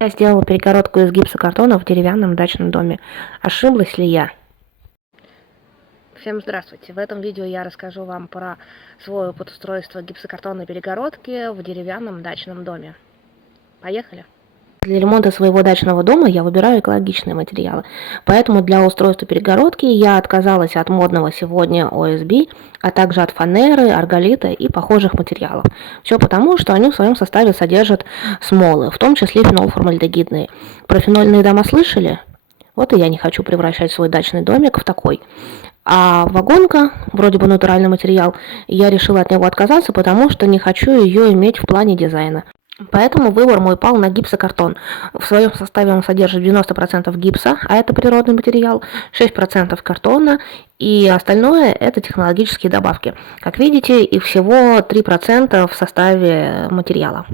Я сделала перегородку из гипсокартона в деревянном дачном доме. Ошиблась ли я? Всем здравствуйте! В этом видео я расскажу вам про свой опыт устройства гипсокартонной перегородки в деревянном дачном доме. Поехали! Для ремонта своего дачного дома я выбираю экологичные материалы, поэтому для устройства перегородки я отказалась от модного сегодня ОСБ, а также от фанеры, арголита и похожих материалов. Все потому, что они в своем составе содержат смолы, в том числе фенолформальдегидные. Про фенольные дома слышали? Вот и я не хочу превращать свой дачный домик в такой. А вагонка, вроде бы натуральный материал, я решила от него отказаться, потому что не хочу ее иметь в плане дизайна. Поэтому выбор мой пал на гипсокартон. В своем составе он содержит 90% гипса, а это природный материал, 6% картона, и остальное это технологические добавки. Как видите, их всего 3% в составе материала.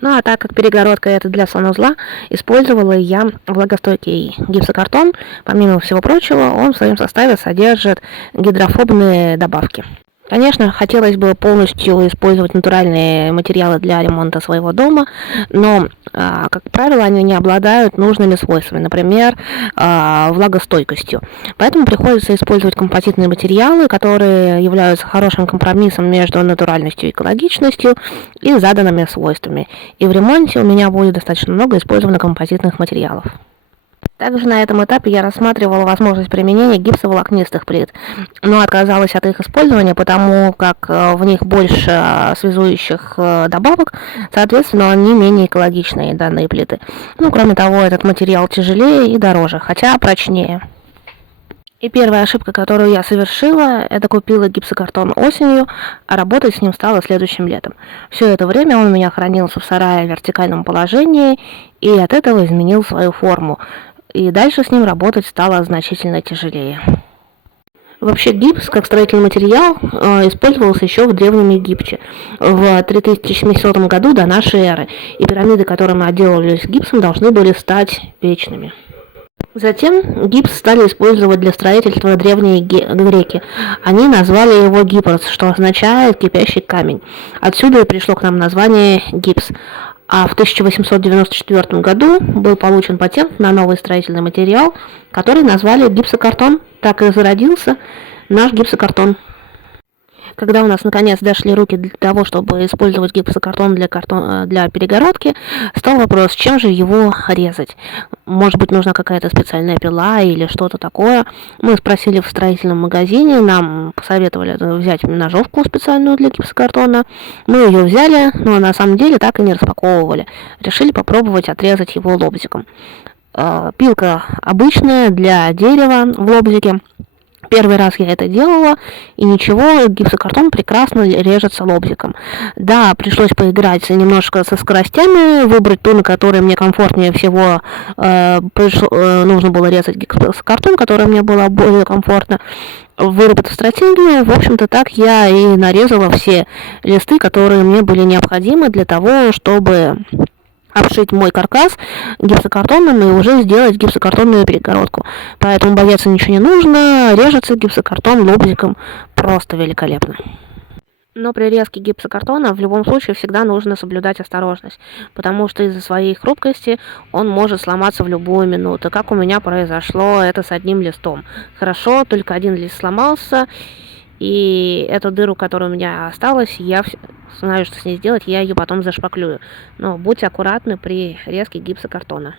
Ну а так как перегородка это для санузла, использовала я влагостойкий гипсокартон. Помимо всего прочего, он в своем составе содержит гидрофобные добавки. Конечно, хотелось бы полностью использовать натуральные материалы для ремонта своего дома, но, как правило, они не обладают нужными свойствами, например, влагостойкостью. Поэтому приходится использовать композитные материалы, которые являются хорошим компромиссом между натуральностью и экологичностью и заданными свойствами. И в ремонте у меня будет достаточно много использовано композитных материалов. Также на этом этапе я рассматривала возможность применения гипсоволокнистых плит, но отказалась от их использования, потому как в них больше связующих добавок, соответственно, они менее экологичные, данные плиты. Ну, кроме того, этот материал тяжелее и дороже, хотя прочнее. И первая ошибка, которую я совершила, это купила гипсокартон осенью, а работать с ним стала следующим летом. Все это время он у меня хранился в сарае в вертикальном положении и от этого изменил свою форму. И дальше с ним работать стало значительно тяжелее. Вообще гипс, как строительный материал, использовался еще в Древнем Египте в 3700 году до нашей эры, и пирамиды, которые мы отделывались гипсом, должны были стать вечными. Затем гипс стали использовать для строительства древние греки. Они назвали его гиппос, что означает «кипящий камень». Отсюда и пришло к нам название гипс. А в 1894 году был получен патент на новый строительный материал, который назвали гипсокартон. Так и зародился наш гипсокартон. Когда у нас наконец дошли руки для того, чтобы использовать гипсокартон для перегородки, стал вопрос, чем же его резать. Может быть, нужна какая-то специальная пила или что-то такое. Мы спросили в строительном магазине, нам посоветовали взять ножовку специальную для гипсокартона. Мы ее взяли, но на самом деле так и не распаковывали. Решили попробовать отрезать его лобзиком. Пилка обычная для дерева в лобзике. Первый раз я это делала, и ничего, гипсокартон прекрасно режется лобзиком. Да, пришлось поиграть немножко со скоростями, выбрать ту, на которой мне комфортнее всего нужно было резать гипсокартон, который мне было более комфортно. Выработав стратегию, в общем-то, так я и нарезала все листы, которые мне были необходимы для того, чтобы обшить мой каркас гипсокартоном и уже сделать гипсокартонную перегородку. Поэтому бояться ничего не нужно, режется гипсокартон лобзиком просто великолепно. Но при резке гипсокартона в любом случае всегда нужно соблюдать осторожность, потому что из-за своей хрупкости он может сломаться в любую минуту, как у меня произошло это с одним листом. Хорошо, только один лист сломался, и эту дыру, которая у меня осталась, я знаю, что с ней сделать, я ее потом зашпаклюю. Но будьте аккуратны при резке гипсокартона.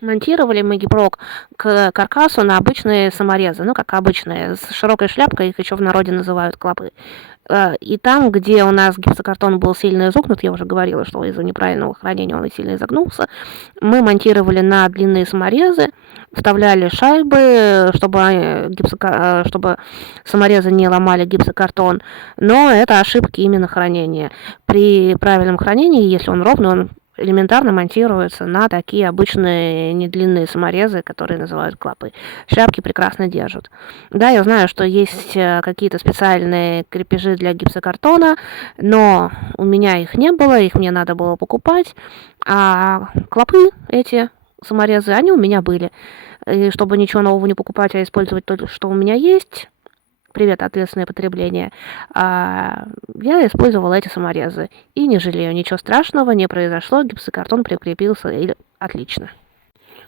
Монтировали мы гипрок к каркасу на обычные саморезы, ну как обычные, с широкой шляпкой, их еще в народе называют клопы. И там, где у нас гипсокартон был сильно изогнут, я уже говорила, что из-за неправильного хранения он сильно изогнулся, мы монтировали на длинные саморезы, вставляли шайбы, чтобы саморезы не ломали гипсокартон, но это ошибки именно хранения. При правильном хранении, если он ровный, он элементарно монтируется на такие обычные недлинные саморезы, которые называют клопы. Шляпки прекрасно держат. Да, я знаю, что есть какие-то специальные крепежи для гипсокартона, но у меня их не было, их мне надо было покупать, а клопы эти саморезы, они у меня были. И чтобы ничего нового не покупать, а использовать то, что у меня есть, привет, ответственное потребление, я использовала эти саморезы. И не жалею, ничего страшного не произошло, гипсокартон прикрепился и отлично.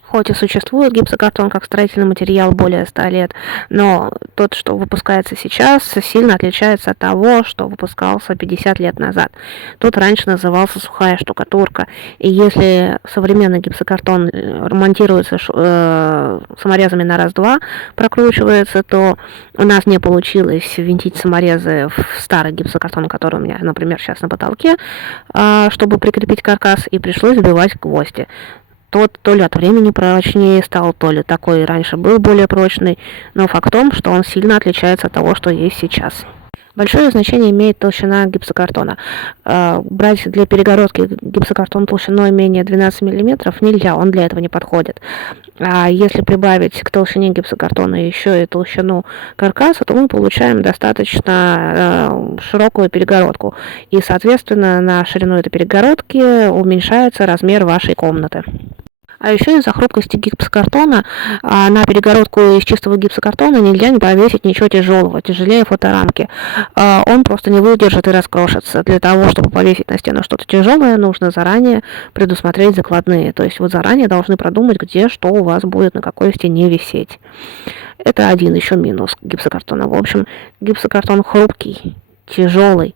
Хоть и существует гипсокартон как строительный материал более 100 лет, но тот, что выпускается сейчас, сильно отличается от того, что выпускался 50 лет назад. Тот раньше назывался сухая штукатурка, и если современный гипсокартон монтируется саморезами на раз-два, прокручивается, то у нас не получилось винтить саморезы в старый гипсокартон, который у меня, например, сейчас на потолке, чтобы прикрепить каркас, и пришлось вбивать гвозди. Тот то ли от времени прочнее стал, то ли такой раньше был более прочный, но факт в том, что он сильно отличается от того, что есть сейчас. Большое значение имеет толщина гипсокартона. Брать для перегородки гипсокартон толщиной менее 12 мм нельзя, он для этого не подходит. А если прибавить к толщине гипсокартона еще и толщину каркаса, то мы получаем достаточно широкую перегородку. И, соответственно, на ширину этой перегородки уменьшается размер вашей комнаты. А еще из-за хрупкости гипсокартона на перегородку из чистого гипсокартона нельзя не повесить ничего тяжелого, тяжелее фоторамки. Он просто не выдержит и раскрошится. Для того, чтобы повесить на стену что-то тяжелое, нужно заранее предусмотреть закладные. То есть вы заранее должны продумать, где что у вас будет, на какой стене висеть. Это один еще минус гипсокартона. В общем, гипсокартон хрупкий, тяжелый,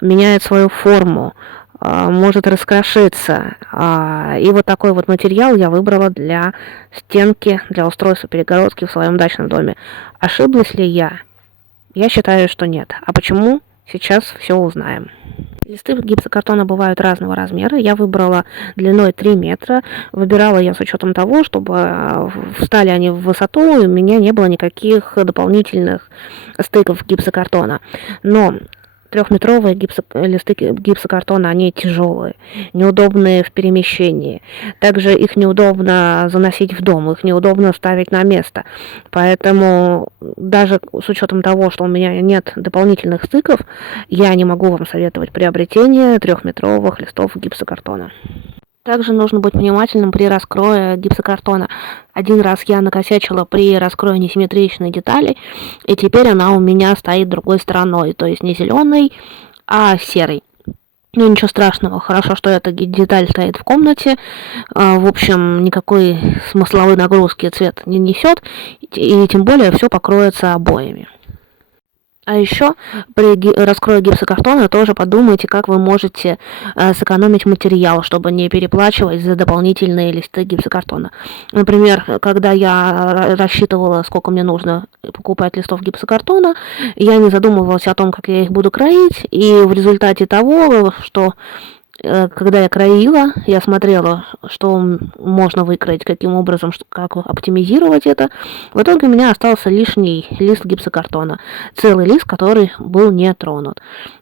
меняет свою форму, может раскрошиться. И вот такой вот материал я выбрала для стенки, для устройства перегородки в своем дачном доме. Ошиблась ли я? Я считаю, что нет. А почему? Сейчас все узнаем. Листы гипсокартона бывают разного размера. Я выбрала длиной 3 метра. Выбирала я с учетом того, чтобы встали они в высоту, и у меня не было никаких дополнительных стыков гипсокартона. Но трехметровые листы гипсокартона, они тяжелые, неудобные в перемещении. Также их неудобно заносить в дом, их неудобно ставить на место. Поэтому даже с учетом того, что у меня нет дополнительных стыков, я не могу вам советовать приобретение трехметровых листов гипсокартона. Также нужно быть внимательным при раскрое гипсокартона. Один раз я накосячила при раскрое несимметричной детали, и теперь она у меня стоит другой стороной, то есть не зеленой, а серой. Ну ничего страшного, хорошо, что эта деталь стоит в комнате, в общем, никакой смысловой нагрузки цвет не несет, и тем более все покроется обоями. А еще при раскрое гипсокартона тоже подумайте, как вы можете сэкономить материал, чтобы не переплачивать за дополнительные листы гипсокартона. Например, когда я рассчитывала, сколько мне нужно покупать листов гипсокартона, я не задумывалась о том, как я их буду кроить, и в результате того, что когда я кроила, я смотрела, что можно выкроить, каким образом, как оптимизировать это. В итоге у меня остался лишний лист гипсокартона. Целый лист, который был не тронут.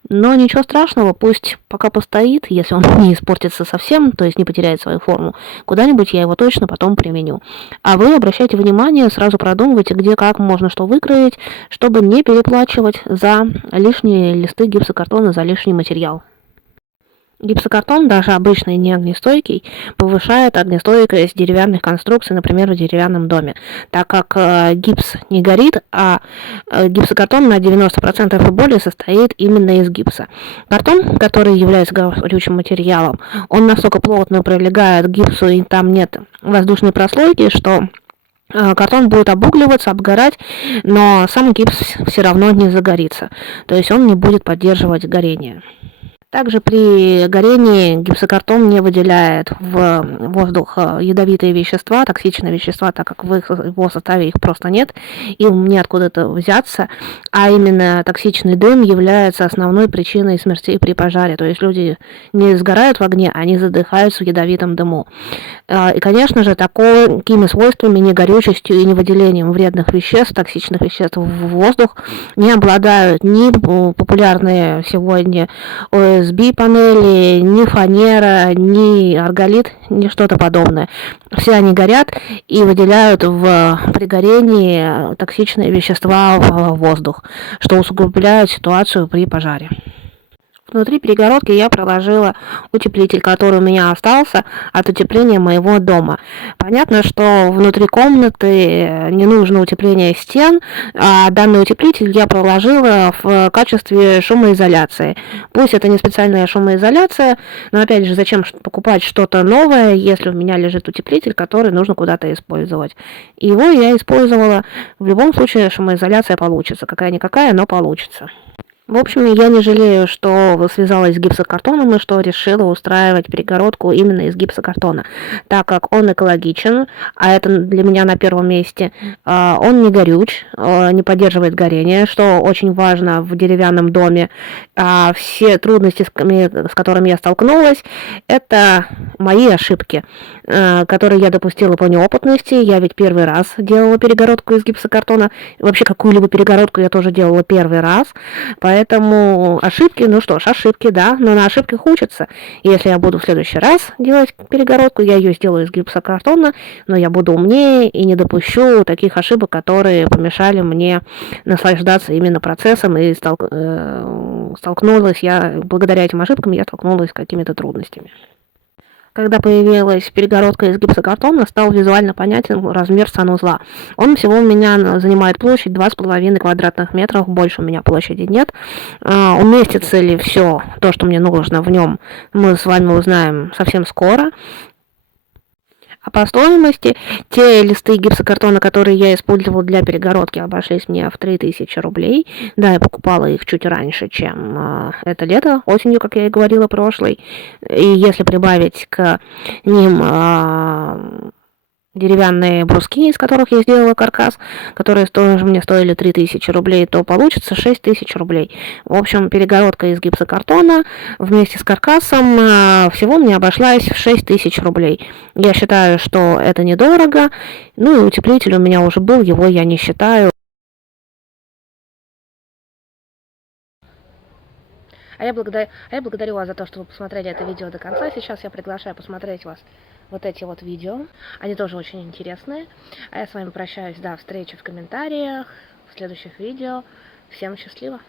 Но ничего страшного, пусть пока постоит, если он не испортится совсем, то есть не потеряет свою форму, куда-нибудь я его точно потом применю. А вы обращайте внимание, сразу продумывайте, где как можно что выкроить, чтобы не переплачивать за лишние листы гипсокартона, за лишний материал. Гипсокартон, даже обычный не огнестойкий, повышает огнестойкость деревянных конструкций, например, в деревянном доме, так как гипс не горит, а гипсокартон на 90% и более состоит именно из гипса. Картон, который является горючим материалом, он настолько плотно прилегает к гипсу, и там нет воздушной прослойки, что картон будет обугливаться, обгорать, но сам гипс все равно не загорится, то есть он не будет поддерживать горение. Также при горении гипсокартон не выделяет в воздух ядовитые вещества, токсичные вещества, так как в его составе их просто нет, им неоткуда это взяться, а именно токсичный дым является основной причиной смертей при пожаре. То есть люди не сгорают в огне, они задыхаются в ядовитом дыму. И, конечно же, такими свойствами, не горючестью и не выделением вредных веществ, токсичных веществ в воздух не обладают ни популярные сегодня ОСБ-панели, ни фанера, ни арголит, ни что-то подобное. Все они горят и выделяют при горении токсичные вещества в воздух, что усугубляет ситуацию при пожаре. внутри перегородки я проложила утеплитель, который у меня остался от утепления моего дома. Понятно, что внутри комнаты не нужно утепление стен, а данный утеплитель я проложила в качестве шумоизоляции. Пусть это не специальная шумоизоляция, но опять же, зачем покупать что-то новое, если у меня лежит утеплитель, который нужно куда-то использовать. И его я использовала. В любом случае шумоизоляция получится. Какая-никакая, но получится. В общем, я не жалею, что связалась с гипсокартоном и что решила устраивать перегородку именно из гипсокартона, так как он экологичен, а это для меня на первом месте. Он не горюч, не поддерживает горение, что очень важно в деревянном доме. Все трудности, с которыми я столкнулась, это мои ошибки, которые я допустила по неопытности. Я ведь первый раз делала перегородку из гипсокартона. Вообще какую-либо перегородку я тоже делала первый раз. Поэтому ошибки, ну что ж, ошибки, да, но на ошибках учатся. Если я буду в следующий раз делать перегородку, я ее сделаю из гипсокартона, но я буду умнее и не допущу таких ошибок, которые помешали мне наслаждаться именно процессом, и столкнулась я, благодаря этим ошибкам, я столкнулась с какими-то трудностями. Когда появилась перегородка из гипсокартона, стал визуально понятен размер санузла. Он всего у меня занимает площадь 2,5 квадратных метров, больше у меня площади нет. Уместится ли все то, что мне нужно в нем, мы с вами узнаем совсем скоро. А по стоимости, те листы гипсокартона, которые я использовала для перегородки, обошлись мне в 3000 рублей. Да, я покупала их чуть раньше, чем это лето, осенью, как я и говорила, прошлой. И если прибавить к ним деревянные бруски, из которых я сделала каркас, которые тоже мне стоили 3000 рублей, то получится 6000 рублей. В общем, перегородка из гипсокартона вместе с каркасом всего мне обошлась в 6000 рублей. Я считаю, что это недорого. Ну и утеплитель у меня уже был, его я не считаю. А я благодарю вас за то, что вы посмотрели это видео до конца. Сейчас я приглашаю посмотреть вас вот эти вот видео. Они тоже очень интересные. А я с вами прощаюсь. До встречи в комментариях, в следующих видео. Всем счастливо!